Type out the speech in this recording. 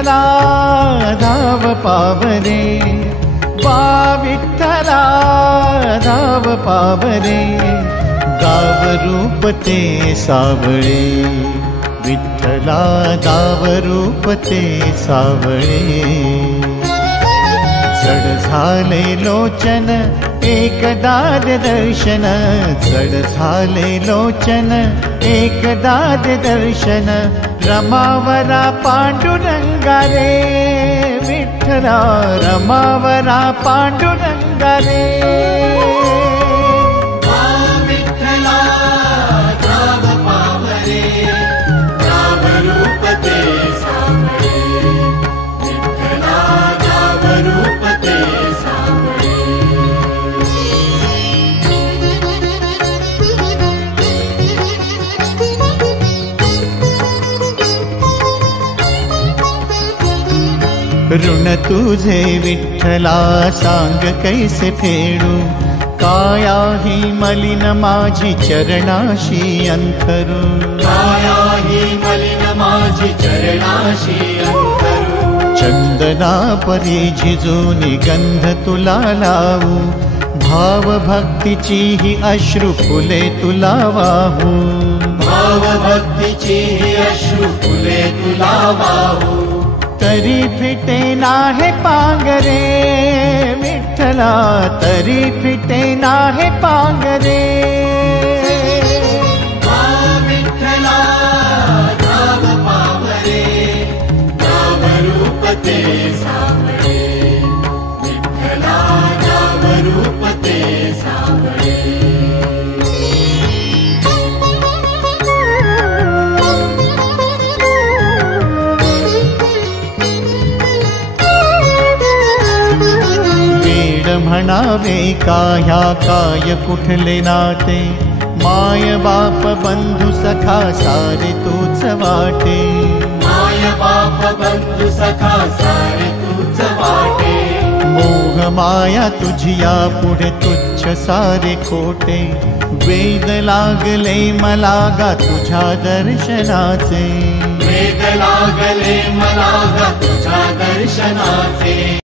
विठ्ठला धाव पावरे, वा विठ्ठला धाव पावरे, गाव रूप ते सावळे, विठ्ठला दाव रूप ते सावळे। जड झाले लोचन एकदा दर्शन, जड झाले लोचन एकदा दर्शन, रमावरा पांडुरंगा रे, विठ्ठला रमावरा पांडुरंगा रे। ऋण तुझे विठ्ठला सांग कैसे फेडू, काया ही मलिन माझी चरणाशी अंतरू, काया ही मलिन माझी चरणाशी अंतरू। चंदना परी झिजूनी गंध तुला लावू, भाव भक्तीची ही अश्रु फुले तुला वाहू, भाव भक्तीची ही अश्रु फुले तुला वाहू। तरी फिटे नाहे पांगरे, विठ्ठला तरी फिटे नाहे पांगरे। विठ्ठला धाव पावरे, धाव रूप ते सावळे, विठ्ठला धाव रूप ते सावळे। म्हणावे काह्या काय कुठले नाते, माय बाप बंधु सखा सारे तूच वाटे, माय बाप बंधु सखा सारे तूच वाटे। मोह माया तुझिया पुढे तुच्छ सारे खोटे, वेद लागले मला गा तुझ्या दर्शनाचे, वेद लागले मला गा तुझ्या दर्शनाचे।